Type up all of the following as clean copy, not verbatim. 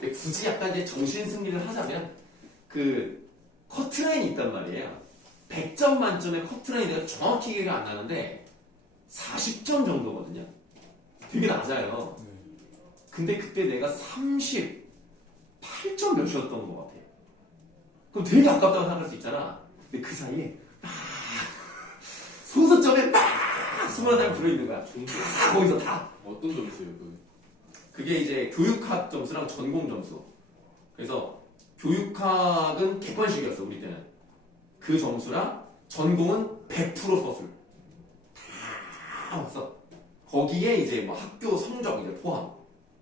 그래서 굳이 약간 이제 정신 승리를 하자면 그 커트라인이 있단 말이에요. 100점 만점에 커트라인이 내가 정확히 기억이 안 나는데 40점 정도거든요. 되게 낮아요. 근데 그때 내가 38점 몇이었던 것 같아. 그럼 되게 아깝다고 생각할 수 있잖아. 근데 그 사이에 막 소수점에 막 20살 들어있는 거야. 다 거기서 다. 어떤 점수예요, 그? 그게 이제 교육학 점수랑 전공 점수. 그래서 교육학은 객관식이었어, 우리 때는. 그 점수랑 전공은 100% 서술. 다 왔어. 거기에 이제 뭐 학교 성적 이제 포함.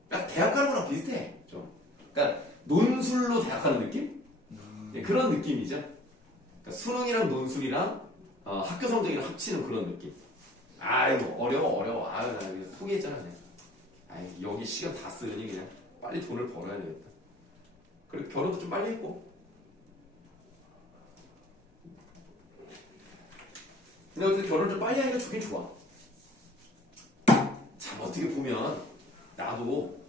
그러니까 대학 가는 거랑 비슷해. 좀. 그러니까 논술로 대학 가는 느낌? 네, 그런 느낌이죠. 그러니까 수능이랑 논술이랑 학교 성적이랑 합치는 그런 느낌. 아이고 어려워. 아유 나 이거 포기했잖아 그냥. 아이 여기 시간 다 쓰려니 그냥 빨리 돈을 벌어야 되겠다. 그리고 결혼도 좀 빨리 했고. 근데 어쨌든 결혼 좀 빨리 하니까 좋긴 좋아. 참 어떻게 보면 나도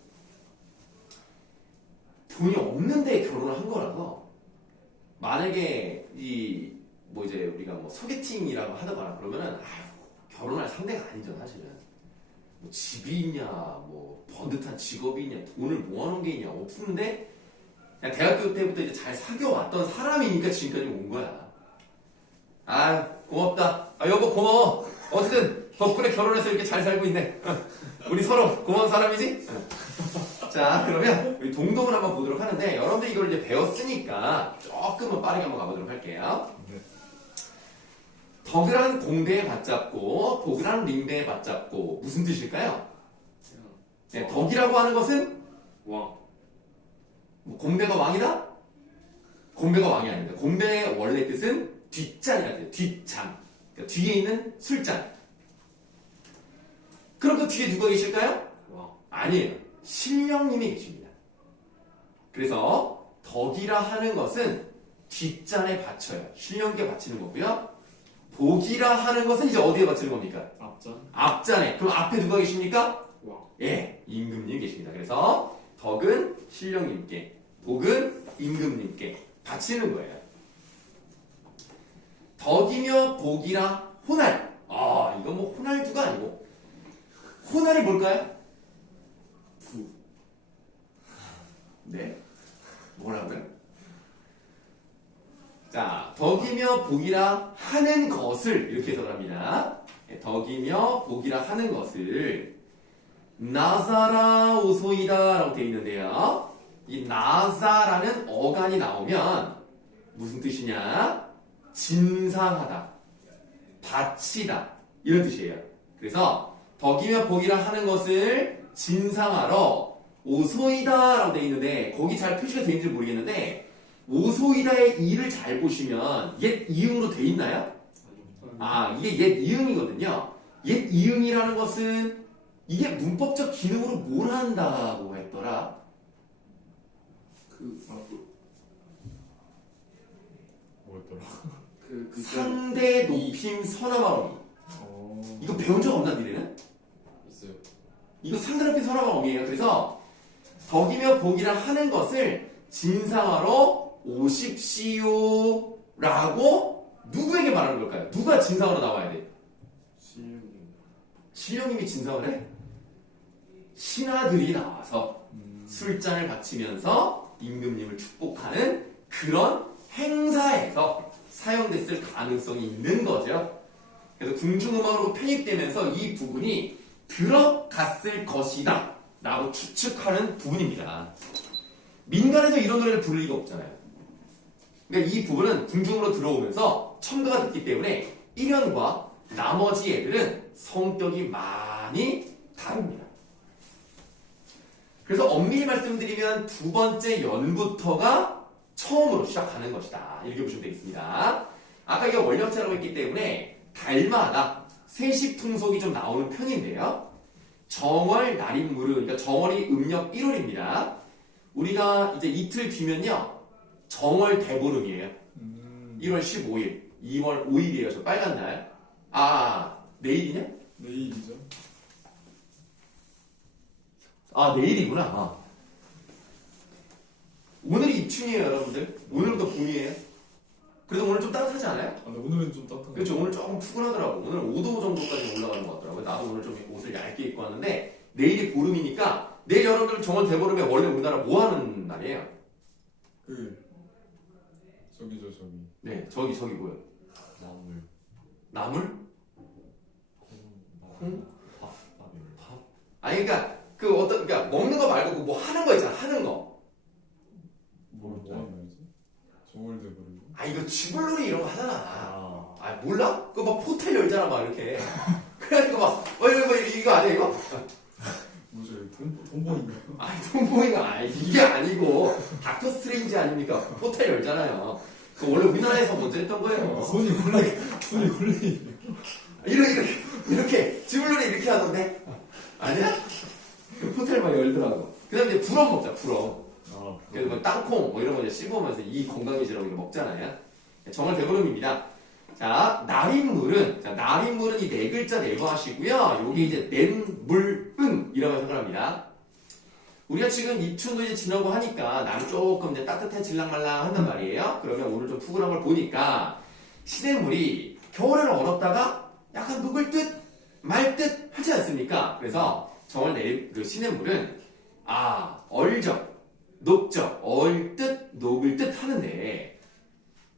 돈이 없는데 결혼을 한 거라서 만약에 이 뭐 이제 우리가 뭐 소개팅이라고 하다거나 그러면은 아유 결혼할 상대가 아니죠 사실은. 뭐 집이 있냐 뭐 번듯한 직업이 있냐 돈을 모아놓은 게 있냐 없는데 그냥 대학교 때부터 이제 잘 사귀어왔던 사람이니까 지금까지 온 거야. 아 고맙다. 아 여보 고마워. 어쨌든 덕분에 결혼해서 이렇게 잘 살고 있네. 우리 서로 고마운 사람이지? 자 그러면 우리 동동을 한번 보도록 하는데 여러분들 이걸 이제 배웠으니까 조금은 빠르게 한번 가보도록 할게요. 덕이란 공대에 받잡고 복이란 링대에 받잡고 무슨 뜻일까요? 네, 덕이라고 하는 것은 왕. 뭐 공대가 왕이다? 공대가 왕이 아닙니다. 공대의 원래 뜻은 뒷잔이라는 뜻이에요. 뒷잔. 그러니까 뒤에 있는 술잔. 그럼 그 뒤에 누가 계실까요? 왕. 아니에요. 신령님이 계십니다. 그래서 덕이라 하는 것은 뒷잔에 바쳐요. 신령께 바치는 거고요. 복이라 하는 것은 이제 어디에 바치는 겁니까? 앞잔. 앞잔에. 그럼 앞에 누가 계십니까? 왕. 예, 임금님 계십니다. 그래서 덕은 신령님께, 복은 임금님께 바치는 거예요. 덕이며 복이라 호날. 아, 이건 뭐 호날두가 아니고 호날이 뭘까요? 부. 네. 뭐라고요? 자, 덕이며 복이라 하는 것을 이렇게 해석을 합니다. 덕이며 복이라 하는 것을 나사라 오소이다 라고 되어 있는데요. 이 나사라는 어간이 나오면 무슨 뜻이냐? 진상하다, 바치다 이런 뜻이에요. 그래서 덕이며 복이라 하는 것을 진상하러 오소이다 라고 되어 있는데 거기 잘 표시가 되어 있는지 모르겠는데 오소이다의 이를 잘 보시면 옛 이응으로 돼 있나요? 아 이게 옛 이응이거든요. 옛 이응이라는 것은 이게 문법적 기능으로 뭘 한다고 했더라? 뭐였더라? 상대 높임 서나마어미. 이거 배운 적 없나 니네는? 있어요. 이거 상대 높임 서나마어미예요. 그래서 덕이며 복이라 하는 것을 진상하러 오십시오 라고 누구에게 말하는 걸까요? 누가 진상하러 나와야 돼? 신령님. 신령님이 진상을 해? 신하들이 나와서 술잔을 바치면서 임금님을 축복하는 그런 행사에서 사용됐을 가능성이 있는 거죠. 그래서 궁중음악으로 편입되면서 이 부분이 들어갔을 것이다 라고 추측하는 부분입니다. 민간에서 이런 노래를 부를 리가 없잖아요. 그러니까 이 부분은 궁중으로 들어오면서 첨가가 됐기 때문에 1연과 나머지 애들은 성격이 많이 다릅니다. 그래서 엄밀히 말씀드리면 두 번째 연부터가 처음으로 시작하는 것이다. 이렇게 보시면 되겠습니다. 아까 이게 원령체라고 했기 때문에 달마다 세시풍속이 좀 나오는 편인데요. 정월 날인무르, 그러니까 정월이 음력 1월입니다. 우리가 이제 이틀 뒤면요. 정월 대보름이에요. 1월 15일, 2월 5일이에요. 저 빨간 날. 아, 내일이냐? 내일이죠. 아, 내일이구나. 아. 기춘이에요, 여러분들. 오늘부터 봄이에요. 그래도 오늘 좀 따뜻하지 않아요? 아, 근데 오늘은 좀 따뜻한. 그렇죠. 오늘 조금 푸근하더라고. 오늘 5도 정도까지 올라가는 것 같더라고요. 나도 오늘 좀 옷을 얇게 입고 왔는데 내일이 보름이니까 내일 여러분들 정월 대보름에 원래 우리나라 뭐 하는 날이에요? 저기죠 저기. 네, 저기 뭐요? 나물. 나물? 콩? 밥. 밥? 아니 그러니까 그러니까 먹는 거 말고 그 뭐 하는 거 있잖아. 하는 거. 뭐 하는 말이지? 정월 대보름. 아 이거 쥐불놀이 이런 거 하잖아. 아. 아 몰라? 그거 막 포탈 열잖아 막 이렇게. 그래가지고 막 이거 아니야 이거? 뭐죠? 돈봉인가? 아니 통보이가 이게 아니고 닥터 스트레인지 아닙니까? 포탈 열잖아요. 그 원래 우리나라에서 먼저 했던 거예요. 손이 굴레. 이렇게 쥐불놀이 이렇게 하던데 아니야? 그 포탈 막 열더라고. 그다음에 이제 부럼 먹자 부럼. 아. 그래서 뭐 땅콩 뭐 이런 거 이제 씹으면서 이 건강해지라고 이거 먹잖아요. 정말 대보름입니다. 자, 날인물은 이 네 글자 내고하시고요. 요게 이제 낸물은이라고 해석을 합니다. 우리가 지금 입춘도 이제 지나고 하니까 날이 조금 이제 따뜻해질랑말랑 한단 말이에요. 그러면 오늘 좀 푸근한 걸 보니까 시냇물이 겨울에는 얼었다가 약간 녹을 듯 말 듯 하지 않습니까? 그래서 정월 그 시냇물은 얼적, 녹적, 얼듯, 녹을 듯 하는데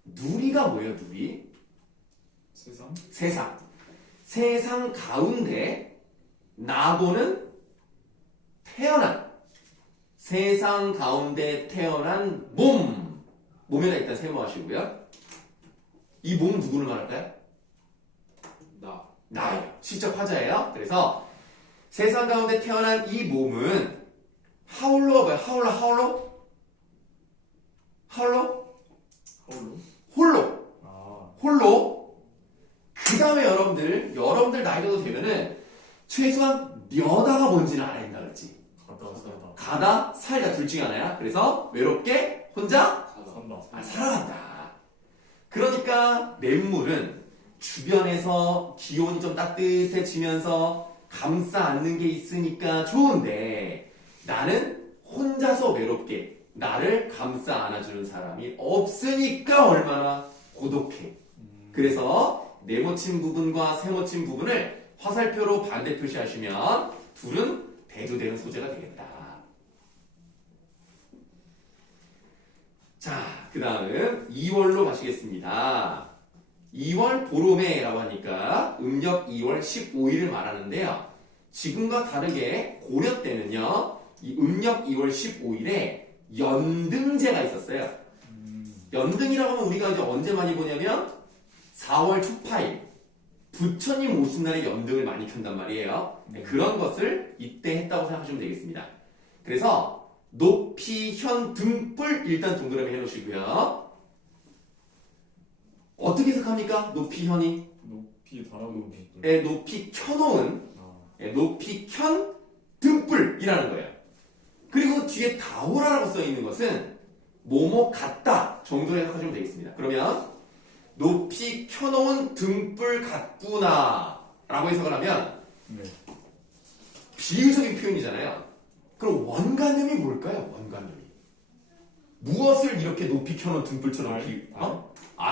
누리가 뭐예요? 누리? 세상 가운데 나고는 태어난 세상 가운데 태어난 몸에다 일단 세모하시고요. 이 몸은 누구를 말할까요? 나예요. 시적 화자예요. 그래서 세상 가운데 태어난 이 몸은 하울로가 뭐야? 하울로? 홀로. 그 다음에 여러분들 나이가 되면은 최소한 몇아가 뭔지는 알아야 된다 그랬지. 가다, 살다 둘 중에 하나야. 그래서 외롭게 혼자 살아간다. 그러니까 냇물은 주변에서 기온이 좀 따뜻해지면서 감싸 안는 게 있으니까 좋은데 나는 혼자서 외롭게 나를 감싸 안아주는 사람이 없으니까 얼마나 고독해. 그래서 네모친 부분과 세모친 부분을 화살표로 반대 표시하시면 둘은 대조되는 소재가 되겠다. 자, 그 다음 2월로 가시겠습니다. 2월 보름에라고 하니까 음력 2월 15일을 말하는데요. 지금과 다르게 고려 때는요. 이 음력 2월 15일에 연등제가 있었어요. 연등이라고 하면 우리가 이제 언제 많이 보냐면 4월 초파일 부처님 오신 날에 연등을 많이 켠단 말이에요. 그런 것을 이때 했다고 생각하시면 되겠습니다. 그래서 높이, 현, 등불 일단 동그라미 해놓으시고요. 어떻게 해석합니까? 높이, 현이? 높이 달아놓은 등불. 네, 높이 켜놓은 높이 켠 등불이라는 거예요. 그리고 뒤에 다오라라고 써있는 것은 뭐뭐 같다 정도 해석하시면 되겠습니다. 그러면 높이 켜놓은 등불 같구나 라고 해석을 하면 비유적인 표현이잖아요. 그럼 원관념이 뭘까요? 원관념이 무엇을 이렇게 높이 켜놓은 등불처럼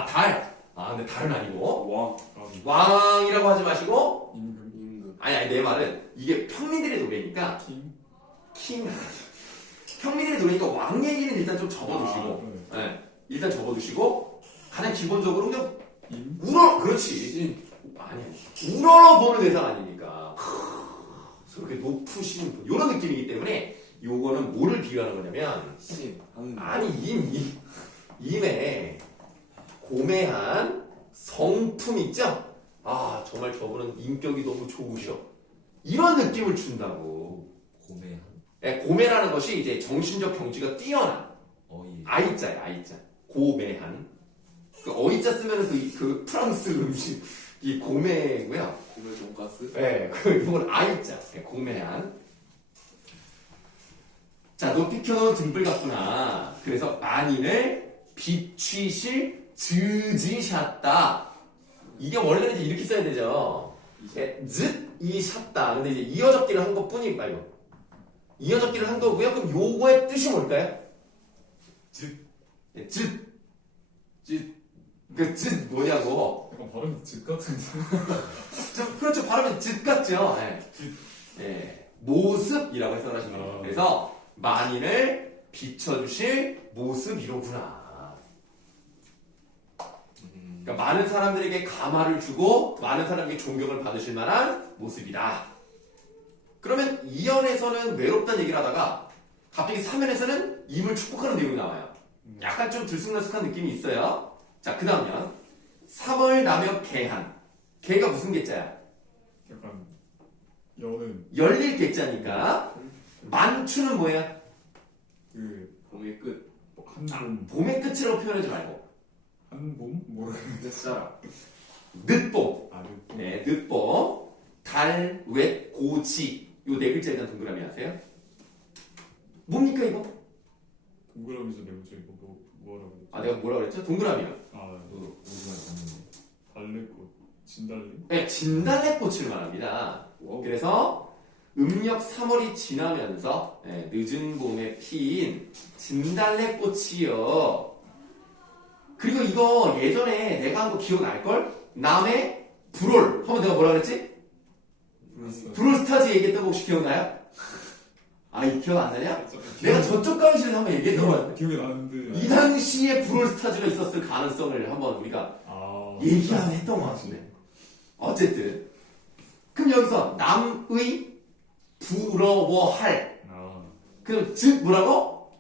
달. 근데 달은 아니고 왕이라고 하지 마시고 임금. 아니 내 말은 이게 평민들의 노래니까 킹 평민들의 노래니까 왕 얘기는 일단 좀 접어두시고 일단 접어두시고 가장 기본적으로 그냥 우러 그렇지 아니 우러러 보는 대상 아닙니까? 그렇게 높으신 분 이런 느낌이기 때문에 요거는 뭐를 비유하는 거냐면 아니 임에 고매한 성품 있죠? 정말 저분은 인격이 너무 좋으셔 이런 느낌을 준다고. 고매라는 것이 이제 정신적 경지가 뛰어난 아이자예요. 아이자 고매한 그 어이자 쓰면은 그 프랑스 음식 이 고매고요. 고매 돈가스? 네, 이건 아이자 고매한. 자, 높이 켜놓은 등불 같구나. 그래서 만인을 비취실 즈지셨다. 이게 원래는 이제 이렇게 써야 되죠. 즈이셨다. 근데 이제 이어적기를 한 것 뿐이니까요. 이어적기를 한 거고요. 그럼 요거의 뜻이 뭘까요? 네, 쯧 뭐냐고. 약간 발음이 집 같은데. 그렇죠. 발음은 쯧 같죠. 네. 네, 모습이라고 해석하시면 돼요. 그래서 만인을 비춰주실 모습이로구나. 그러니까 많은 사람들에게 감화를 주고 많은 사람에게 존경을 받으실 만한 모습이다. 그러면 2연에서는 외롭다는 얘기를 하다가 갑자기 3연에서는 임을 축복하는 내용이 나와요. 약간 좀 들쑥날쑥한 느낌이 있어요. 자, 그 다음요. 3월 나며 개한. 개가 무슨 개자야? 약간 여는 열릴 개자니까. 만추는 뭐야? 그 봄의 끝. 한봄 봄의 끝이라고 표현하지 말고. 한봄 뭐라 햇살아. 늦봄. 아르 네, 늦봄. 달, 웻, 고지. 요 네 글자 일단 동그라미 하세요. 뭡니까 이거? 동그라미 전에 먼저 이거 뭐라고 그랬지? 아, 내가 뭐라 그랬죠? 동그라미요. 어디가 있는데 달래꽃 진달래? 네, 진달래꽃을 말합니다. 와우. 그래서 음력 3월이 지나면서 늦은 봄에 피인 진달래꽃이요. 그리고 이거 예전에 내가 한 거 기억날걸? 남해 불올 하면 내가 뭐라 그랬지? 브롤스타즈 얘기했던 거 혹시 기억나요? 아, 이 기억 안 나냐? 내가 저쪽 강의실에서 한번 얘기했던 거 같아. 기억이 나는데 이 당시에 브롤스타즈가 있었을 가능성을 한번 우리가 얘기하면 했던 것 같은데. 어쨌든 그럼 여기서 남의 부러워할 그럼 즉 뭐라고?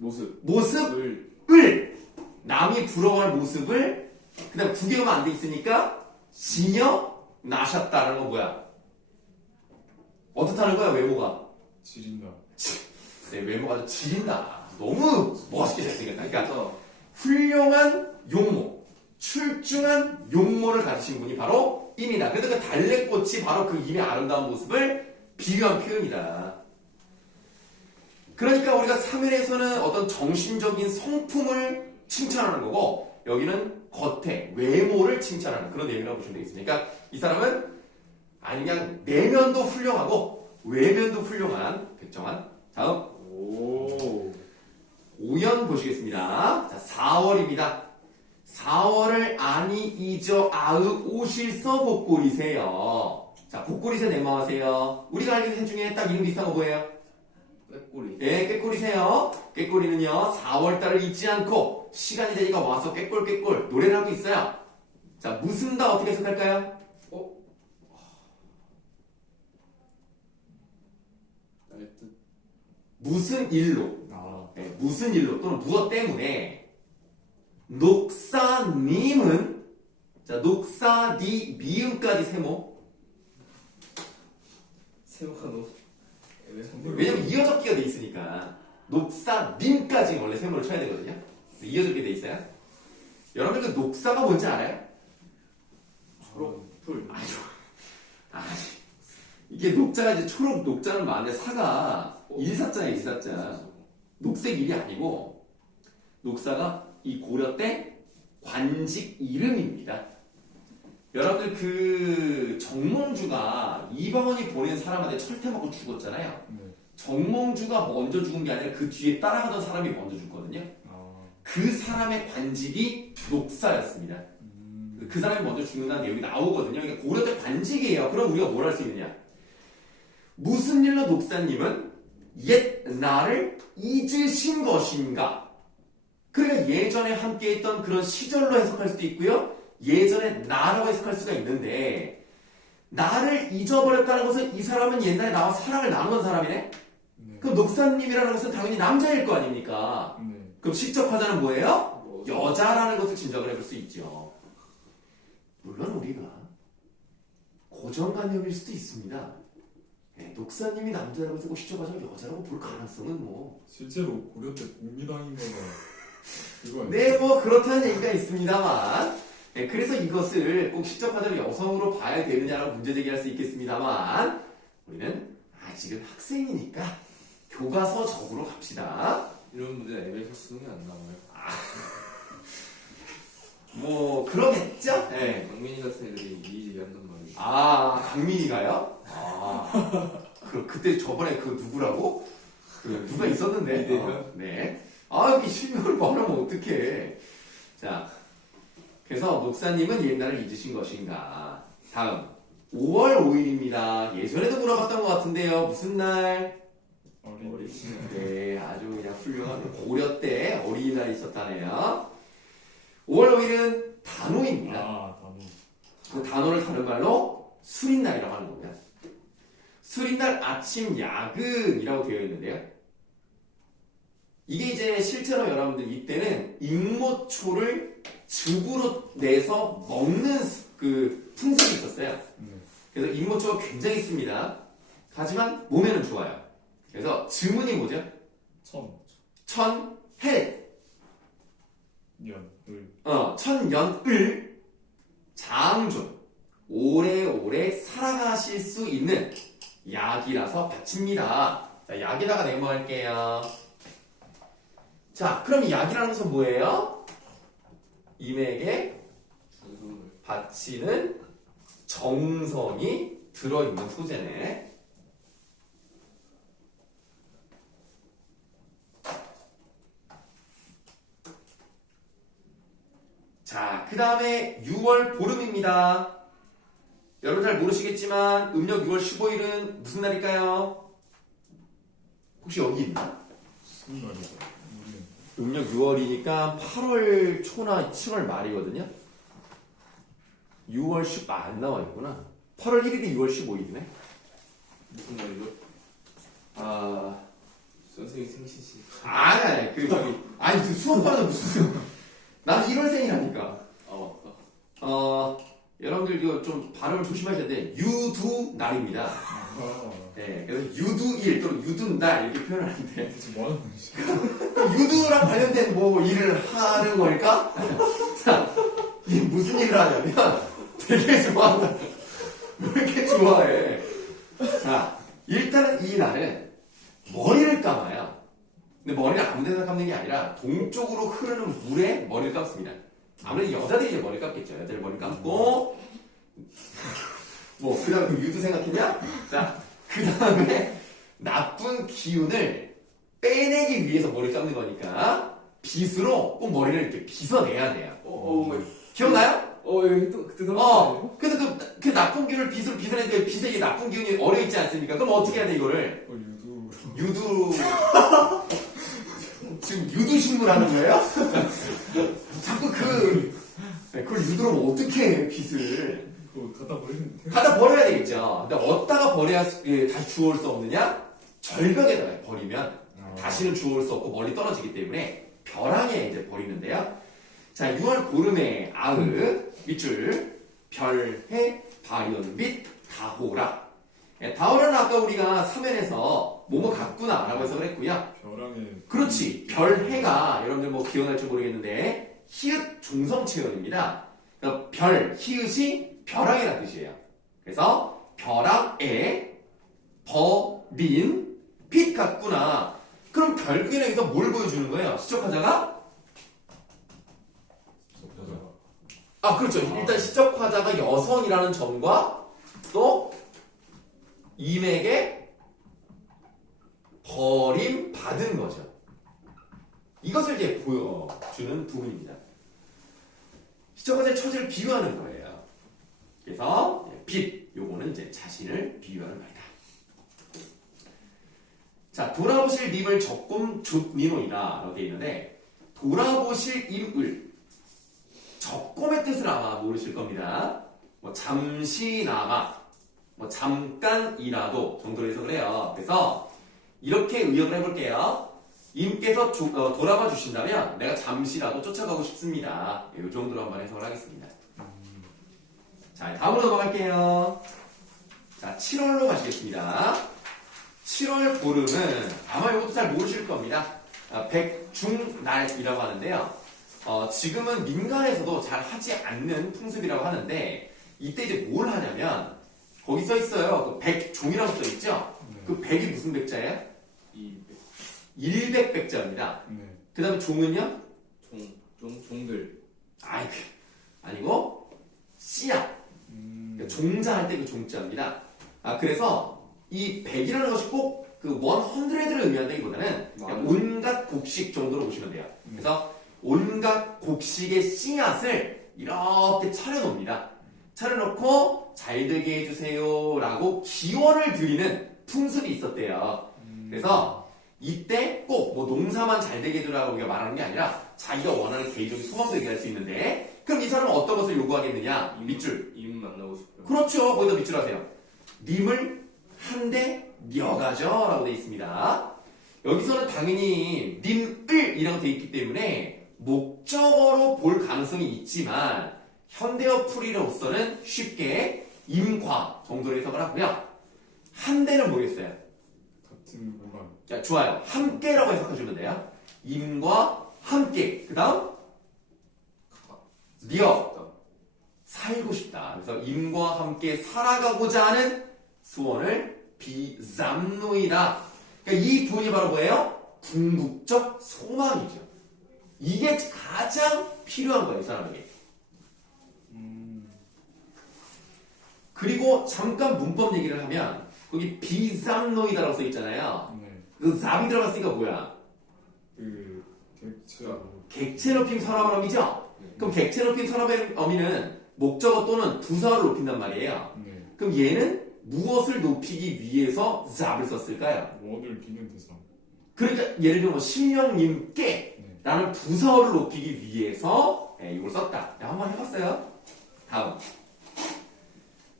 모습. 모습을 을. 남이 부러워할 모습을 그다음 구경하면 안 돼 있으니까 지녀 나셨다라는 건 뭐야? 어떻다는 거야 외모가? 지린다 네, 외모가 아주 지린다. 너무 멋있게 잘생겼다. 그러니까 그래서 훌륭한 용모, 출중한 용모를 가지신 분이 바로 임이다. 그래서 그 달래꽃이 바로 그 임의 아름다운 모습을 비유한 표현이다. 그러니까 우리가 3일에서는 어떤 정신적인 성품을 칭찬하는 거고 여기는 겉에 외모를 칭찬하는 그런 내용이라고 보시면 되겠습니다. 그러니까 이 사람은 아니 그냥 내면도 훌륭하고 외면도 훌륭한 백정한. 다음 오. 5연 보시겠습니다. 자, 4월입니다. 4월을 아니 잊어 아으 오실서 곡골이세요. 자, 곡골이세 냉마하세요. 우리가 알는 새 중에 딱 이름 비슷한 거 뭐예요? 꾀꼬리. 예, 꾀꼬리세요. 꾀꼬리는요 4월달을 잊지 않고 시간이 되니까 와서 꾀꼴 노래를 하고 있어요. 자, 무슨 다 어떻게 해석할까요? 나의 뜻. 무슨 일로 무슨 일로 또는 무엇 때문에 녹사님은 자 녹사니 미음까지 세모 세모가 너무 애매한데. 왜냐면 이어적기가 돼 있으니까 녹사님까지 원래 세모를 쳐야 되거든요. 이어적기 돼 있어요. 여러분 그 녹사가 뭔지 알아요? 초록 풀. 이게 녹자가 이제 초록 녹자는 많은데 사가 일사자예요. 일사자. 녹색 일이 아니고 녹사가 이 고려 때 관직 이름입니다. 여러분들 그 정몽주가 이방원이 보낸 사람한테 철퇴 맞고 죽었잖아요. 정몽주가 먼저 죽은 게 아니라 그 뒤에 따라가던 사람이 먼저 죽거든요. 그 사람의 관직이 녹사였습니다. 그 사람이 먼저 죽는다는 내용이 나오거든요. 그러니까 고려 때 관직이에요. 그럼 우리가 뭘 할 수 있느냐? 무슨 일로 녹사님은 옛 나를 잊으신 것인가? 그러니까 예전에 함께했던 그런 시절로 해석할 수도 있고요. 예전에 나라고 해석할 수가 있는데 나를 잊어버렸다는 것은 이 사람은 옛날에 나와 사랑을 나누던 사람이네? 그럼 녹사님이라는 것은 당연히 남자일 거 아닙니까? 그럼 시적 화자는 뭐예요? 여자라는 것을 짐작을 해볼 수 있죠. 물론 우리가 고정관념일 수도 있습니다. 녹사님이 남자라고 해서 시적 화자가 여자라고 볼 가능성은 뭐 실제로 고려 때 복리당인 거가 그거 아니에요? 네, 뭐 그렇다는 얘기가 있습니다만 그래서 이것을 꼭 시적 화자를 여성으로 봐야 되느냐라고 문제 제기할 수 있겠습니다만 우리는 아직은 학생이니까 교과서적으로 갑시다. 이런 문제 애매해서 수능이 안 나와요. 뭐 그러겠죠? 네. 강민이 같은 애들이 이의제기 한단 말이에요. 아, 강민이가요? 그때 저번에 그 누구라고? 그 누가 있었는데. 이대현? 네. 아, 여기 실명을 말하면 어떡해. 자, 그래서 목사님은 옛날을 잊으신 것인가. 다음, 5월 5일입니다. 예전에도 물어봤던 것 같은데요. 무슨 날? 어린이날. 네, 아주 그냥 훌륭한 고려 때 어린이날이 있었다네요. 5월 5일은 단오입니다. 아, 단어. 그 단오를 다른 말로 수린날이라고 하는 겁니다. 수린날 아침 야근이라고 되어 있는데요. 이게 이제 실제로 여러분들 이때는 익모초를 즙으로 내서 먹는 그 풍습이 있었어요. 네. 그래서 익모초가 굉장히 씁니다. 하지만 몸에는 좋아요. 그래서 즈문이 뭐죠? 천헬, 천연을 장존, 오래오래 살아가실 수 있는 약이라서 바칩니다. 자, 약에다가 내모할게요. 자, 그럼 이 약이라는 것은 뭐예요? 임에게 정성을. 바치는 정성이 들어있는 소재네. 자, 그 다음에 6월 보름입니다. 여러분 잘 모르시겠지만 음력 6월 15일은 무슨 날일까요? 혹시 여기 있나? 무슨 말이죠? 음력 6월이니까 8월 초나 7월 말이거든요. 6월 10, 안 나와 있구나. 8월 1일이 6월 15일이네. 무슨 말이죠? 아, 선생님 생신시. 아니, 아니, 그 수업하는 무슨, 나는 1월생이라니까. 맞다. 여러분들 이거 좀 발음을 조심하셔야 돼. 유두 날입니다. 아, 네, 그래서 유두일 또는 유둔날 이렇게 표현을 하는데. 대체 뭐 하는 거지? 유두랑 관련된 뭐 일을 하는 걸까? 자, 이게 무슨 일을 하냐면 되게 좋아한다. 왜 이렇게 좋아해? 자, 일단은 이 날은 머리를 감아요. 근데 머리를 아무 데나 감는 게 아니라 동쪽으로 흐르는 물에 머리를 감습니다. 아무래도 여자들이 이제 머리 감겠죠. 여자들 머리 감고 뭐 그 다음에 유두 생각했냐? 자, 그 다음에 나쁜 기운을 빼내기 위해서 머리 감는 거니까 빗으로 꼭 머리를 이렇게 빗어내야 돼요. 기억나요? 여기 또 그때 생각나요? 그래서 그 나쁜 기운을 빗으로 빗어내는데 빗에 이게 나쁜 기운이 어려있지 않습니까? 그럼 어떻게 해야 돼 이거를? 유두 지금 유두 신문 하는 거예요? 자꾸 그걸 유두로 뭐 어떻게 해 빗을? 그거 갖다 버리는데. 갖다 버려야 되겠죠. 근데 어디다가 버려야 다시 주워올 수 없느냐? 절벽에다가 버리면 다시는 주워올 수 없고 멀리 떨어지기 때문에 벼랑에 이제 버리는데요. 자, 6월 보름의 아흐 밑줄 별해 발연빛 다호라. 다호라는 아까 우리가 3연에서 뭐뭐 같구나 라고 해서 그랬고요. 벼랑에. 그렇지. 별해가 여러분들 뭐 기억날지 모르겠는데 히읗 종성체열입니다. 그러니까 별, 히읗이 벼랑이라는 뜻이에요. 그래서 벼랑에 버린 빛 같구나. 그럼 결국에는 여기서 뭘 보여주는 거예요? 시적화자가? 그렇죠. 일단 시적화자가 여성이라는 점과 또 임에게 버림받은 거죠. 이것을 이제 보여주는 부분입니다. 시적화자의 처지를 비유하는 거예요. 그래서 빛, 요거는 이제 자신을 비유하는 말이다. 자, 돌아보실 님을 적금 족니노이다 라고 되어 있는데 돌아보실 임을 적금의 뜻을 아마 모르실 겁니다. 뭐 잠시나마, 뭐 잠깐이라도 정도로 해서 그래요. 그래서 이렇게 의역을 해볼게요. 임께서 돌아봐 주신다면 내가 잠시라도 쫓아가고 싶습니다. 이 정도로 한번 해석을 하겠습니다. 자, 다음으로 넘어갈게요. 자, 7월로 가시겠습니다. 7월 보름은 아마 이것도 잘 모르실 겁니다. 백중날이라고 하는데요. 지금은 민간에서도 잘 하지 않는 풍습이라고 하는데 이때 이제 뭘 하냐면 거기 써 있어요. 그 백종이라고 써 있죠. 그 백이 무슨 백자예요? 일백백자입니다. 네. 그 다음에 종은요? 종들. 아니고 씨앗. 그러니까 종자 할 때 그 종자입니다. 그래서 이 백이라는 것이 꼭 그 100를 의미한다기보다는 그냥 온갖 곡식 정도로 보시면 돼요. 그래서 온갖 곡식의 씨앗을 이렇게 차려놓습니다. 차려놓고 잘 되게 해주세요 라고 기원을 드리는 풍습이 있었대요. 그래서 이때 꼭 뭐 농사만 잘 되게 해주라고 우리가 말하는 게 아니라 자기가 원하는 개인적인 소망도 얘기할 수 있는데 그럼 이 사람은 어떤 것을 요구하겠느냐? 밑줄. 임 만나고 싶어요. 그렇죠. 거기다 밑줄 하세요. 님을 한 대 뉘어가죠 라고 되어 있습니다. 여기서는 당연히 님을 이라고 되어 있기 때문에 목적어로 볼 가능성이 있지만 현대어 풀이로서는 쉽게 임과 정도로 해석을 하고요. 한 대는 뭐겠어요? 같은 공간. 자, 좋아요. 함께라고 해석해주면 돼요. 임과 함께. 그 다음 뉘어. 살고 싶다. 그래서 임과 함께 살아가고자 하는 소원을 비잠노이다. 그러니까 이 부분이 바로 뭐예요? 궁극적 소망이죠. 이게 가장 필요한 거예요, 이 사람에게. 그리고 잠깐 문법 얘기를 하면 거기 비잠노이다라고 써 있잖아요. 네. 그 잠이 들어갔으니까 뭐야? 그 객체. 객체 높임 선함을 어미죠? 그럼 객체 높임 선함의 어미는 목적어 또는 부사를 높인단 말이에요. 네. 그럼 얘는 무엇을 높이기 위해서 잡을 썼을까요? 워를 기능 대상. 그러니까 예를 들면 뭐 신령님께 네. 라는 부사어를 높이기 위해서 이걸 썼다. 한번 해봤어요. 다음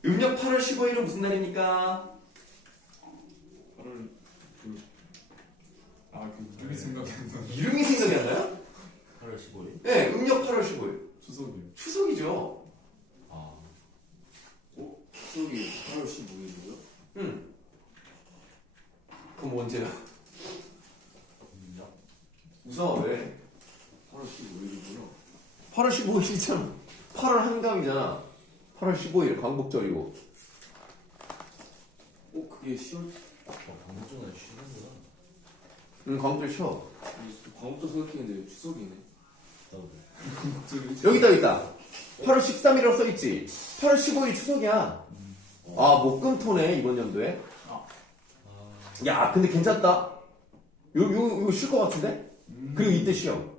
음력 8월 15일은 무슨 날입니까? 8월 그 이름이 생각이 안 나. 이름이 생각이 안 나요? 8월 15일? 네, 음력 8월 15일. 추석이요. 추석이죠. 아, 추석이 8월 15일이고요. 그럼 언제야? 음력? 웃어, 왜? 8월 15일이고요. 8월 15일이잖아. 8월 한강이잖아. 8월 15일 광복절이고. 그게 10월 광복절은 쉬는구나. 광복절 쉬어. 광복절 생각했는데 추석이네. 나도. 여기 있다. 8월 13일이라고 써있지. 8월 15일 추석이야. 목금토네, 이번 연도에. 야, 근데 괜찮다. 이거 쉴 것 같은데? 그리고 이때 시험.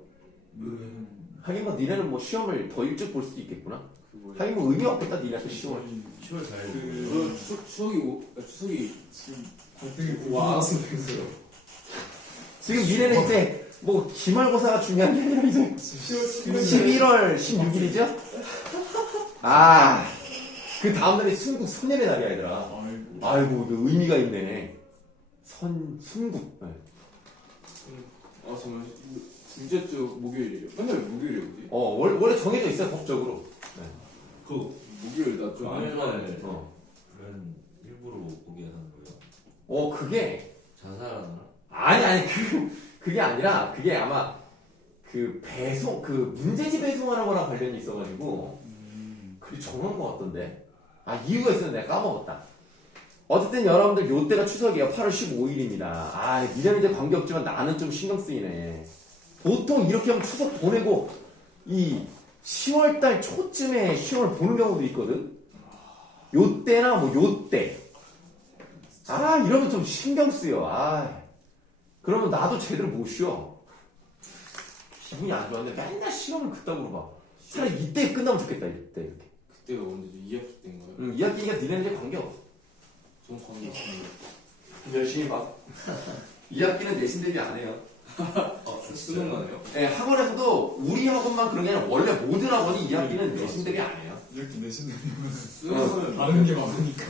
하긴 뭐 니네는 뭐 시험을 더 일찍 볼 수도 있겠구나. 하긴 뭐 의미 없겠다, 니네한테 시험을. 10월 4일. 그 추석이 지금 갈등이 와 알았어 됐어요. 지금 니네는 이제 뭐 기말고사가 중요한 게 아니라 이제 11월 16일이죠? 그 다음날이 순국 선열의 날이야, 얘들아. 아이고, 그 의미가 있네. 순국. 네. 정말 둘째 주 목요일이에요. 맨날 목요일이에요, 그지? 원래 정해져 있어요, 법적으로. 그, 목요일 나 좀 아니, 좋아하는데. 는 일부러 보게 하는 거예요? 그게, 자살하나? 아니, 그게 아니라, 그게 아마, 문제지 배송하는 거랑 관련이 있어가지고, 그게 정한 거 같던데. 이유가 있었는데 내가 까먹었다. 어쨌든 여러분들 요때가 추석이에요. 8월 15일입니다. 니네는 이제 관계없지만 나는 좀 신경 쓰이네. 보통 이렇게 하면 추석 보내고, 이 10월달 초쯤에 시험을 보는 경우도 있거든. 요때나 뭐 요때. 이러면 좀 신경 쓰여. 그러면 나도 제대로 못 쉬어. 기분이 안 좋았는데 맨날 시험을 그따구로 봐. 차라리 이때 끝나면 좋겠다, 이때 이렇게. 그때가 언제죠? 2학기 때인가요? 2학기가 니네는 이제 관계없어. 좀 관계 있습니다. 열심히 봐. 2학기는 내신 대비 안 해요. 수능 가네요? 네, 학원에서도 우리 학원만 그런 게 아니라 원래 모든 학원이 2학기는 내신 대비 안 해요. 이렇게 내신다면 수능은 다른 게 많으니까.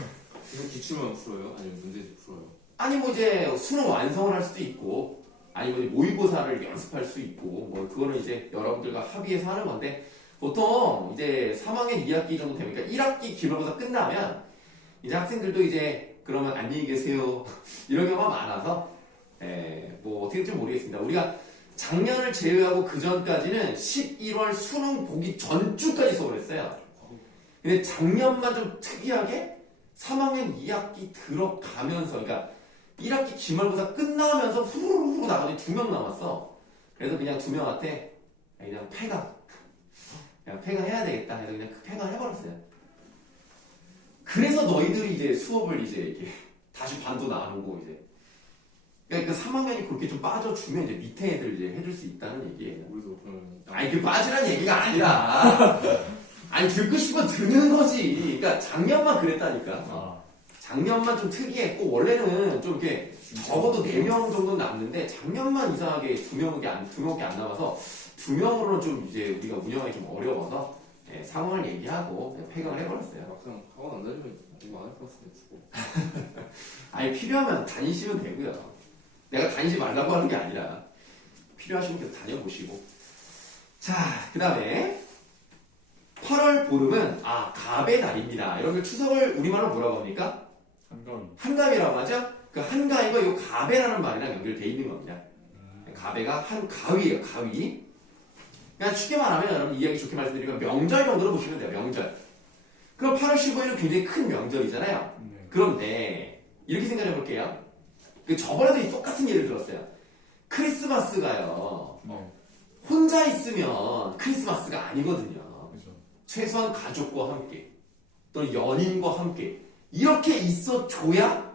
그냥 기출만 풀어요? 아니면 문제집 풀어요? 아니 뭐 이제 수능 완성을 할 수도 있고 아니면 이제 모의고사를 연습할 수 있고 뭐 그거는 이제 여러분들과 합의해서 하는 건데 보통 이제 3학년 2학기 정도 되니까 1학기 기말고사 끝나면 이제 학생들도 이제 그러면 안녕히 계세요 이런 경우가 많아서 뭐 어떻게 될지 모르겠습니다. 우리가 작년을 제외하고 그 전까지는 11월 수능 보기 전주까지 수업을 했어요. 근데 작년만 좀 특이하게 3학년 2학기 들어가면서 그러니까 1학기 기말고사 끝나면서 후루룩 나가더니 2명 남았어. 그래서 그냥 2명한테 그냥 폐강해야 되겠다 해서 그냥 폐강을 해버렸어요. 그래서 너희들이 이제 수업을 이제 이렇게 다시 반도 나누고 이제 그러니까 그 3학년이 그렇게 좀 빠져주면 이제 밑에 애들 이제 해줄 수 있다는 얘기예요. 우리도 그러면 아니 그 빠지라는 얘기가 아니라 아니 듣고 싶어 듣는 거지. 그러니까 작년만 그랬다니까. 아, 작년만 좀 특이했고 원래는 좀 이렇게 적어도 4명 정도 남는데 작년만 이상하게 2명밖에 안 남아서 2명으로는 좀 이제 우리가 운영하기 좀 어려워서 상황을 얘기하고 그냥 폐강을 해버렸어요. 막상 학원 안 다니면 이거 안할 것 같은데 주고. 아니 필요하면 다니시면 되고요. 내가 다니지 말라고 하는 게 아니라 필요하시면 계속 다녀보시고. 자, 그 다음에 8월 보름은 갑의 달입니다. 여러분들 추석을 우리말로 뭐라고 합니까? 한가위. 한가위라고 하죠? 그 한가위가 이 가배라는 말이랑 연결되어 있는 겁니다. 가배가 한가위예요, 가위. 그냥 쉽게 말하면 여러분 이야기 좋게 말씀드리면 명절 정도로 보시면 돼요, 명절. 그럼 8월 15일은 굉장히 큰 명절이잖아요. 네. 그런데 이렇게 생각해 볼게요. 그 저번에도 이 똑같은 예를 들었어요. 크리스마스가요. 네. 혼자 있으면 크리스마스가 아니거든요. 그죠. 최소한 가족과 함께 또는 연인과 함께 이렇게 있어줘야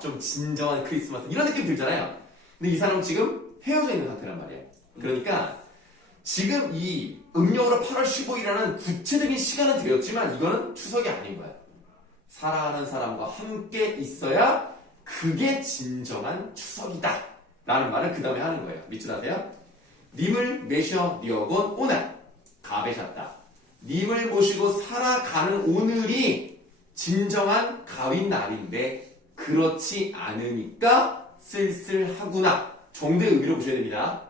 좀 진정한 크리스마스 이런 느낌 들잖아요. 근데 이 사람은 지금 헤어져 있는 상태란 말이에요. 그러니까 지금 이 음력으로 8월 15일이라는 구체적인 시간은 되었지만 이거는 추석이 아닌 거야. 사랑하는 사람과 함께 있어야 그게 진정한 추석이다 라는 말을 그 다음에 하는 거예요. 밑줄 하세요. 님을 매셔 뉘어곤 오늘 가베셨다. 님을 모시고 살아가는 오늘이 진정한 가윈 날인데 그렇지 않으니까 쓸쓸하구나 정도의 의미로 보셔야 됩니다.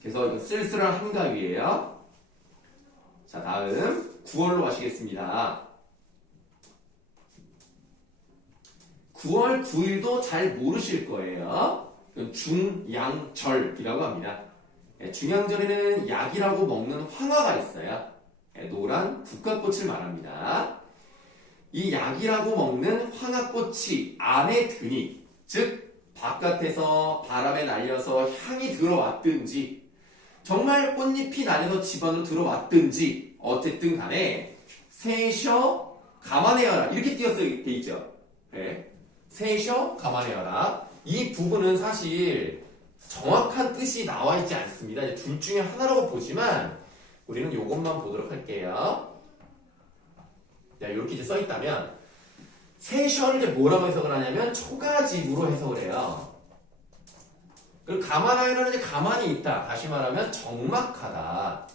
그래서 이거 쓸쓸한 한가위예요. 자, 다음 9월로 가시겠습니다. 9월 9일도 잘 모르실 거예요. 중양절이라고 합니다. 중양절에는 약이라고 먹는 황화가 있어요. 노란 국화꽃을 말합니다. 이 약이라고 먹는 황화꽃이 안에 드니, 즉 바깥에서 바람에 날려서 향이 들어왔든지 정말 꽃잎이 날려서 집 안으로 들어왔든지 어쨌든 간에 세셔 감안해여라 이렇게 띄어져 있죠. 네. 세셔 감안해여라. 이 부분은 사실 정확한 뜻이 나와 있지 않습니다. 이제 둘 중에 하나라고 보지만 우리는 이것만 보도록 할게요. 자, 이렇게 이제 써 있다면 세셔를 이제 뭐라고 해석을 하냐면 초가집으로 해석을 해요. 그리고 감안하여라는 이제 가만히 있다. 다시 말하면 적막하다.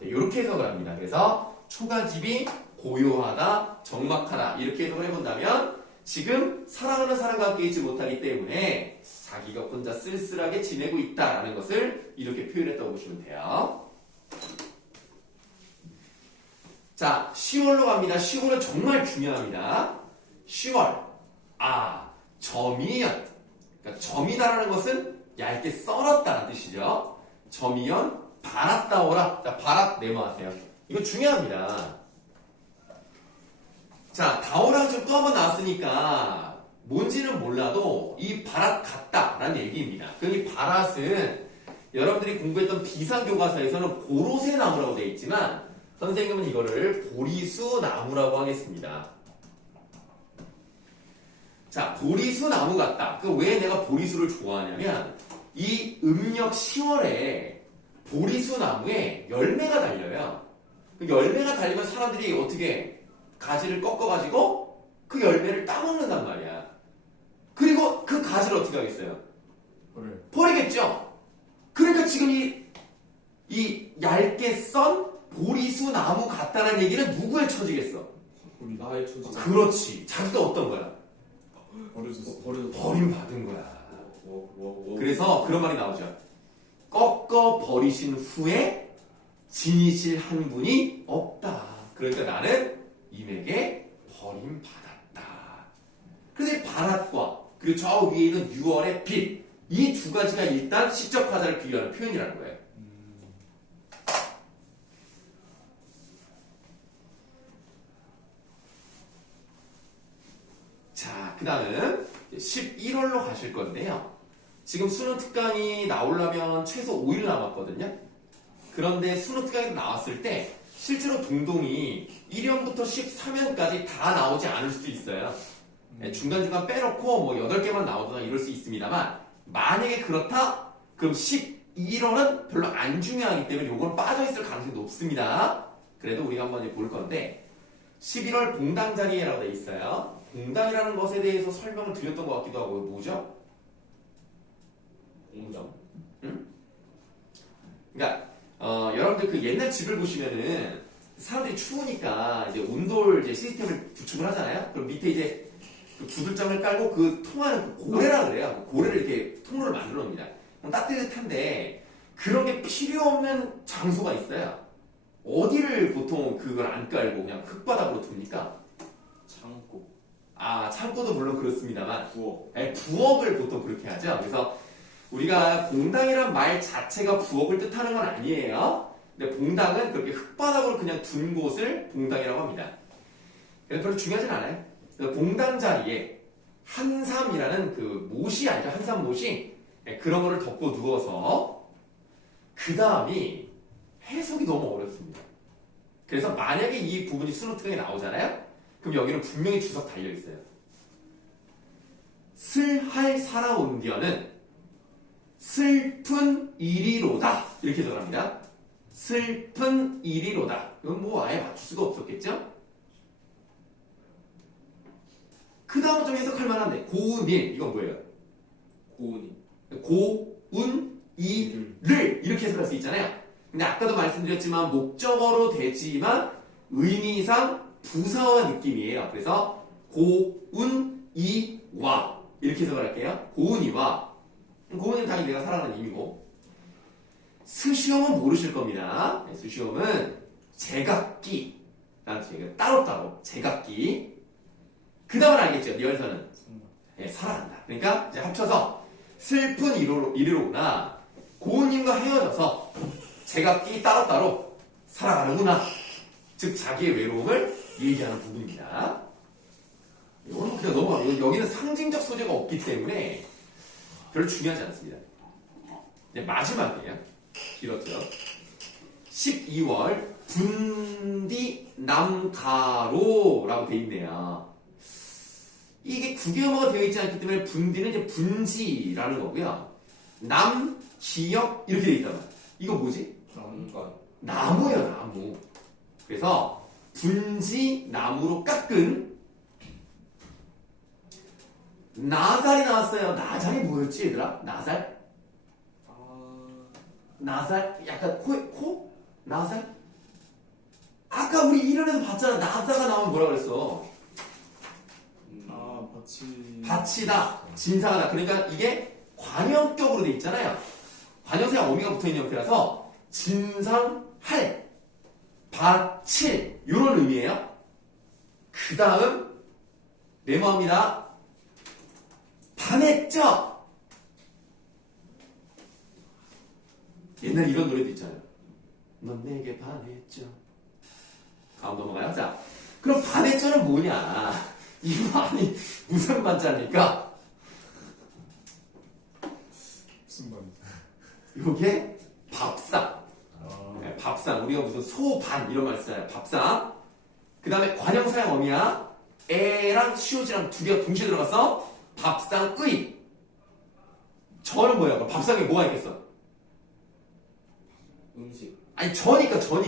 이렇게 해석을 합니다. 그래서 초가집이 고요하다, 적막하다 이렇게 해석을 해본다면 지금 사랑하는 사람과 함께 있지 못하기 때문에 자기가 혼자 쓸쓸하게 지내고 있다라는 것을 이렇게 표현했다고 보시면 돼요. 자, 10월로 갑니다. 10월은 정말 중요합니다. 10월. 점이연. 그러니까 점이다라는 것은 얇게 썰었다는 뜻이죠. 점이연, 바랏 따오라. 자, 바랏 네모하세요. 이거 중요합니다. 자, 다오라가 지금 또 한 번 나왔으니까 뭔지는 몰라도 이 바랏 같다라는 얘기입니다. 이 바랏은 여러분들이 공부했던 비상교과서에서는 고로쇠 나무라고 되어 있지만 선생님은 이거를 보리수 나무라고 하겠습니다. 자, 보리수 나무 같다. 왜 내가 보리수를 좋아하냐면 이 음력 10월에 보리수 나무에 열매가 달려요. 그 열매가 달리면 사람들이 어떻게 가지를 꺾어가지고 그 열매를 따먹는단 말이야. 그리고 그 가지를 어떻게 하겠어요? 버리겠죠? 그러니까 지금 이 얇게 썬 보리수 나무 같다는 얘기는 누구의 처지겠어? 우리 나의 처지. 그렇지. 자기가 어떤 거야? 버려졌어. 버림받은 거야. 뭐. 그래서 그런 말이 나오죠. 꺾어 버리신 후에 지니실 한 분이 없다. 그러니까 나는 임에게 버림받았다. 근데 바랏과 그리고 저 위에 있는 6월의 빛, 이 두 가지가 일단 시적 화자를 비교하는 표현이라는 거예요. 자, 그 다음 11월로 가실 건데요. 지금 수능 특강이 나오려면 최소 5일 남았거든요. 그런데 수능 특강이 나왔을 때 실제로 동동이 1연부터 13연까지 다 나오지 않을 수도 있어요. 중간중간 빼놓고 뭐 8개만 나오거나 이럴 수 있습니다만 만약에 그렇다? 그럼 11월은 별로 안 중요하기 때문에 요건 빠져있을 가능성이 높습니다. 그래도 우리가 한번 볼 건데 11월 봉당 자리에라고 돼 있어요. 봉당이라는 것에 대해서 설명을 드렸던 것 같기도 하고 뭐죠? 공장. 그러니까 여러분들 그 옛날 집을 보시면은 사람들이 추우니까 이제 온돌 이제 시스템을 구축을 하잖아요. 그럼 밑에 이제 그 구들장을 깔고 그 통하는 그 고래라 그래요. 그 고래를 이렇게 통로를 만들어 놓습니다. 그럼 따뜻한데 그런 게 필요 없는 장소가 있어요. 어디를 보통 그걸 안 깔고 그냥 흙바닥으로 둡니까? 창고. 아, 창고도 물론 그렇습니다만 부엌. 부엌을 보통 그렇게 하죠. 그래서 우리가 봉당이란 말 자체가 부엌을 뜻하는 건 아니에요. 근데 봉당은 그렇게 흙바닥으로 그냥 둔 곳을 봉당이라고 합니다. 그래서 별로 중요하진 않아요. 그래서 봉당 자리에 한삼이라는 그 못이 아니죠. 한삼못이 그런 거를 덮고 누워서 그 다음이 해석이 너무 어렵습니다. 그래서 만약에 이 부분이 수능특강에 나오잖아요. 그럼 여기는 분명히 주석 달려 있어요. 슬할 살아온디어는 슬픈 일이로다 이렇게 들어갑니다. 슬픈 일이로다. 이건 뭐 아예 맞출 수가 없었겠죠? 그 다음은 좀 해석할 만한데 고운일 이건 뭐예요? 고은이. 고운이를 이렇게 해석할 수 있잖아요. 근데 아까도 말씀드렸지만 목적어로 되지만 의미상 부사어 느낌이에요. 그래서 고운이와 이렇게 해석을 할게요. 고운이와 고운이는 당연히 내가 살아가는 의미고 스시옴은 모르실 겁니다. 스시옴은 제각기 라는 뜻이에요. 따로따로 제각기 그 다음은 알겠죠? 리얼서는 살아간다. 그러니까 이제 합쳐서 슬픈 일이로구나 고운님과 헤어져서 제각기 따로따로 살아가는구나. 즉 자기의 외로움을 얘기하는 부분입니다. 이거는 그냥 넘어가요. 여기는 상징적 소재가 없기 때문에 별로 중요하지 않습니다. 이제 마지막이에요. 길었죠. 12월 분디 남가로라고 돼 있네요. 이게 국영어가 되어 있지 않기 때문에 분디는 이제 분지라는 거고요. 남, 기역 이렇게 돼 있단 말이에요. 이거 뭐지? 난간. 나무예요, 나무. 그래서 분지 나무로 깎은 나살이 나왔어요. 나살이 뭐였지, 얘들아? 나살? 나살? 약간 코? 나살? 아까 우리 이론에서 봤잖아. 나사가 나오면 뭐라 그랬어? 아, 받치. 받치다, 진사하다. 그러니까 이게 관형격으로 돼 있잖아요. 관형사에 어미가 붙어있는 형태라서 진상할, 받칠 이런 의미예요. 그 다음 메모합니다. 반했죠? 옛날 이런 노래도 있잖아요. 넌 내게 반했죠. 다음 넘어가요. 자, 그럼 반했죠는 뭐냐? 이거 아니 무슨 반자입니까? 무슨 말이지? 요게 밥상. 아, 네, 밥상. 우리가 무슨 소반 이런 말 쓰잖아요. 밥상. 그 다음에 관형사형 어미야. 애랑 시오지랑 두 개가 동시에 들어가서 밥상의. 저는 뭐야? 그럼 밥상에 뭐가 있겠어? 음식. 아니 저니까. 전.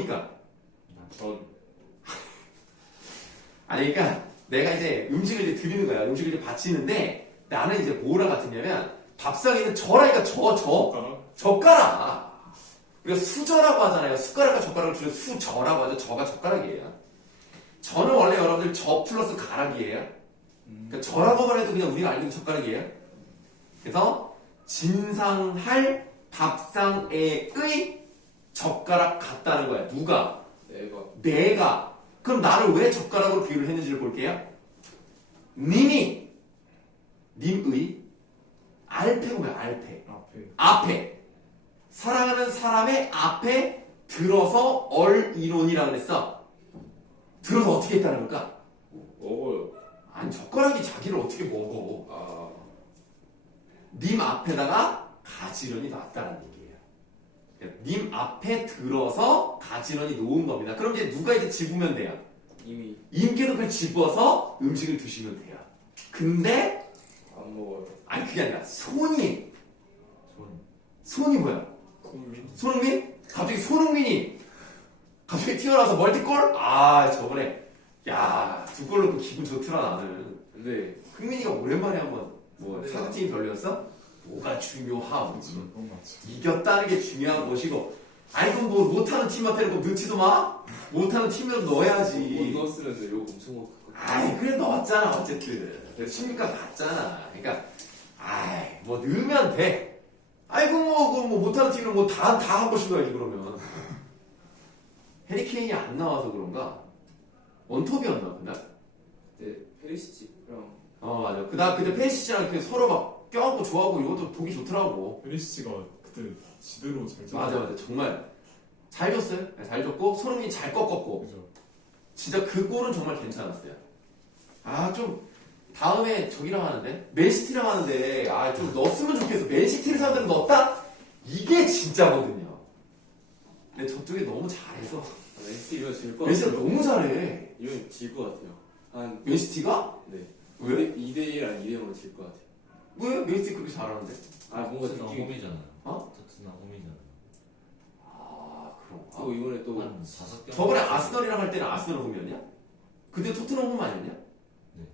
아니 그러니까 내가 이제 음식을 이제 드리는 거야. 음식을 이제 바치는데 나는 이제 뭐라 같으냐면 밥상에 있는 저라니까 젓가락? 젓가락. 우리가 수저라고 하잖아요. 숟가락과 젓가락을 줄여 수저라고 하죠. 저가 젓가락이에요. 저는 원래 여러분들 저 플러스 가락이에요. 그러니까 저라고만 해도 그냥 우리가 알고 있는 젓가락이에요. 그래서 진상할 밥상에의 젓가락 같다는 거야. 누가? 내가. 그럼 나를 왜 젓가락으로 비유를 했는지를 볼게요. 님이 님의 알패가 뭐야? 알패. 앞에 사랑하는 사람의 앞에 들어서 얼이론이라고 그랬어. 들어서 어떻게 했다는 걸까? 먹어요. 아니 젓가락이 자기를 어떻게 먹어. 아. 님 앞에다가 가지런히 놨다는 얘기예요. 그러니까 님 앞에 들어서 가지런히 놓은 겁니다. 그럼 이제 누가 이제 집으면 돼요? 이미. 임께서 그걸 집어서 음식을 드시면 돼요. 근데 안 먹어요. 아니 그게 아니라 손이 손. 손이 뭐야? 국민. 손흥민? 갑자기 손흥민이 갑자기 튀어나와서 멀티골? 아 저번에 야 두 골 넣고 기분 좋더라 나는. 근데 흥민이가 오랜만에 한번 뭐 네. 사드팀이 걸렸어? 뭐가 중요함? 그건 맞지. 이겼다는 게 중요한 것이고. 아니 그럼 뭐 못하는 팀한테는 뭐 넣지도 마? 못하는 팀이라도 못 넣어야지. 넣었으면 욕 엄청 먹을 것 같아. 아이 그래 넣었잖아 어쨌든. 그래서 16강 갔잖아. 그러니까 아이 뭐 넣으면 돼. 아이고 뭐 못하는 팀은 뭐 다 한 번씩 넣어야지 그러면. 해리케인이 안 나와서 그런가? 원톱이었나 그날? 네, 페리시치랑 맞아. 그때 페이시랑 이렇게 서로 막 껴안고 좋아하고 이것도 보기 좋더라고. 페리시치가 그때 지대로 잘 맞아. 정말 잘 줬어요. 네, 잘 줬고 손흥민이 잘 꺾었고 그죠. 진짜 그 골은 정말 괜찮았어요. 아 좀 다음에 저기랑 하는데 맨시티랑 하는데 좀 넣었으면 좋겠어. 맨시티를 상대로 넣었다? 이게 진짜거든요. 근데 저쪽에 너무 잘해서 맨시티 이거 질것 맨시티가 같아요. 너무 잘해. 이건 질것 같아요. 한 맨시티가? 네. 왜? 2대1 2대0으로 질 것 같아요. 왜? 맨시티 그렇게 잘하는데? 아 뭔가 토트넘 느낌이 홈이잖아요. 어? 토트넘 홈이잖아요. 그런가? 또 이번에 또 한 5경. 저번에 아스널이랑 할 때는 아스널 홈이었냐? 그때 토트넘 홈 아니었냐? 네.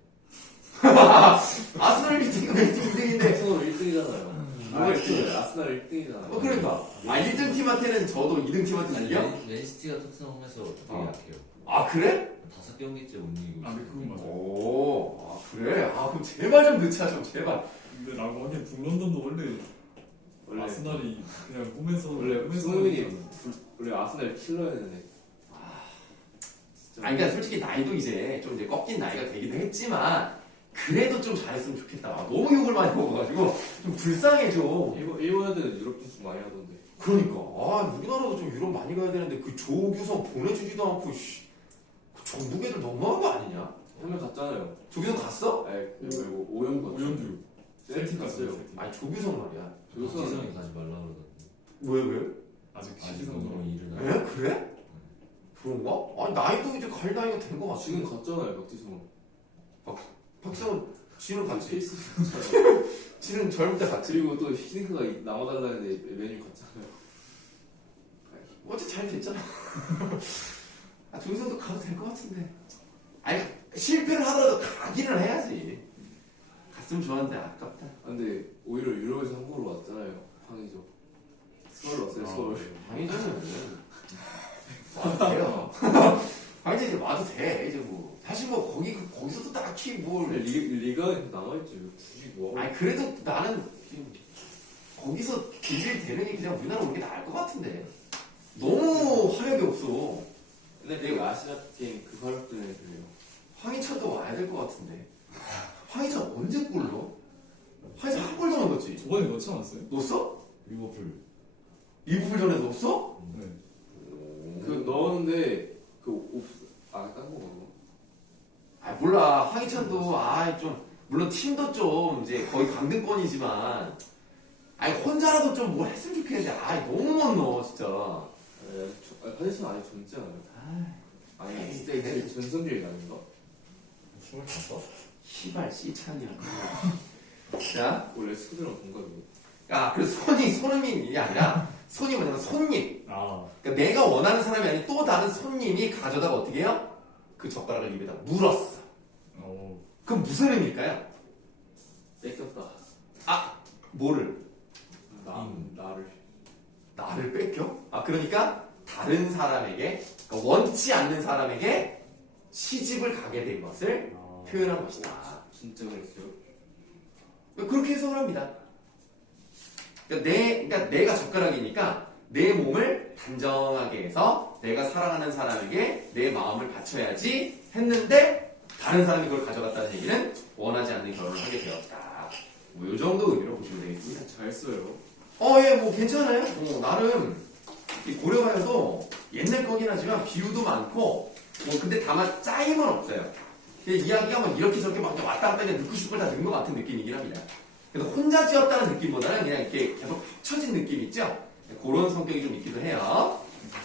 아스널 1등이고 맨시티 2등인데 토트넘 1등이잖아요. 뭐가 있지? 아스날 1등이잖아요. 그러니까 1등 팀한테는 져도 2등 팀한테 이겨? 맨시티가 토트넘 홈에서 되게 어. 약해요. 아 그래? 5경기째 못 이기고 아, 있어요. 근데 그건 맞아. 오, 그래? 그럼 제발 좀 넣자 좀 제발. 근데 라고 하긴 북런던도 원래 아스날이 그냥 홈에서 원래 손흥민이 원래 아스날 킬러였는데. 진짜. 그러니까 솔직히 나이도 이제 좀 이제 꺾인 나이가 되기도 했지만 그래도 좀 잘했으면 좋겠다. 너무 욕을 많이 먹어가지고 좀 불쌍해 좀. 일본 애들은 유럽 분수 많이 하던데. 그러니까 우리나라도 좀 유럽 많이 가야 되는데 그 조규성 보내주지도 않고 그 전북 애들 너무한 거 아니냐? 한 명 갔잖아요. 조규성 갔어? 아니 그거 말고 오영 갔죠. 오연주 셀틱 갔어요. 셀틱. 아니 조규성 말이야. 조선 박지성이 가지 말라 그러던데. 왜? 아직 아직 시즌 너무 이르다. 에? 그래? 그런가? 아니 나이도 이제 갈 나이가 된 거 같아. 지금 갔잖아요 박지성. 박성은 지는 같이. 필수. 지는 젊을 때 같이. 그리고 또 히딩크가 남아달라는데 메뉴 갔잖아요. 어째 잘 됐잖아. 조규성도 가도 될 것 같은데. 아니 실패를 하더라도 가기는 해야지. 갔으면 좋았는데 아깝다. 근데 오히려 유럽에서 한국으로 왔잖아요. 황의조. 서울 왔어요 서울. 강의자는 와도 돼요. 강의자 이제 와도 돼. 이제 뭐 사실 뭐 거기서도 딱히 뭘. 리가에서 남아있지 왜 굳이 뭐. 아니 그래도 나는 지금 거기서 길게 되는 게 그냥 우리나라 오는 게 나을 것 같은데. 너무 화력이 없어. 근데 내가 아시아 게임 그 활약 때문에 그래요. 황희찬도 와야 될 것 같은데. 황희찬 언제 골 넣어? 황희찬 한 골도 안 넣었지? 저번에 넣지 않았어요? 넣었어? 리버풀. 리버풀 전에 넣었어? 네. 그 넣었는데 딴 거가 몰라. 황희찬도 좀 물론 팀도 좀 이제 거의 강등권이지만 혼자라도 좀 뭘 했으면 좋겠는데 너무 못 넣어 진짜. 파지션 아니 젊지 않아요? 아니 에이, 진짜 제일 전성기일 아닌가? 25? 시발 씨찬이야. 자, 원래 스쿠드랑 동갑이고. 그래서 손흥민이 아니라 손이 뭐냐면 손님. 아 그러니까 내가 원하는 사람이 아닌 또 다른 손님이 가져다가 어떻게 해요? 그 젓가락을 입에다 물었어. 그럼 무슨 의미일까요? 뺏겼다. 뭐를? 나를 뺏겨? 그러니까 다른 사람에게, 그러니까 원치 않는 사람에게 시집을 가게 된 것을 표현한 것이다. 진짜 그랬어요? 그렇게 해석을 합니다. 그러니까 내가 젓가락이니까 내 몸을 단정하게 해서 내가 사랑하는 사람에게 내 마음을 바쳐야지 했는데 다른 사람이 그걸 가져갔다는 얘기는 원하지 않는 결혼을 하게 되었다. 이 정도 의미로 보시면 되겠습니다. 잘 써요. 예, 괜찮아요. 나름 이 고려가요도 옛날 거긴 하지만 비유도 많고 근데 다만 짜임은 없어요. 이야기가 막 이렇게 저렇게 막 왔다 갔다 그냥 넣고 싶을 다 넣은 것 같은 느낌이긴 합니다. 그래서 혼자 지었다는 느낌보다는 그냥 이렇게 계속 합쳐진 느낌 있죠? 그런 성격이 좀 있기도 해요.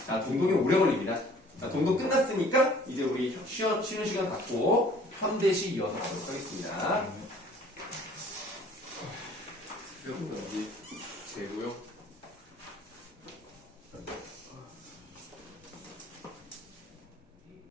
자, 동동이 오래 걸립니다. 자, 동동 끝났으니까 이제 우리 쉬는 시간 갖고 현대시 이어서 가도록 하겠습니다. 그런지